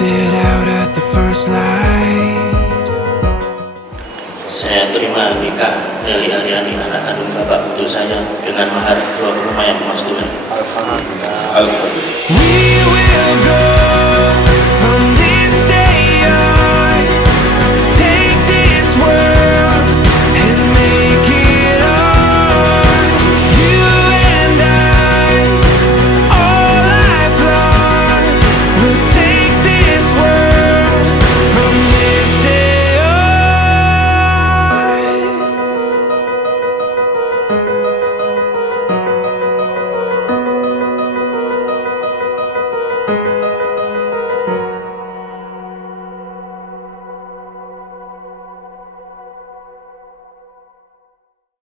it out at the first light. Saya terima nikah Nelly Aryani, anak kandung bapak putu saya, dengan mahar 20 mayang emas tunai. We will go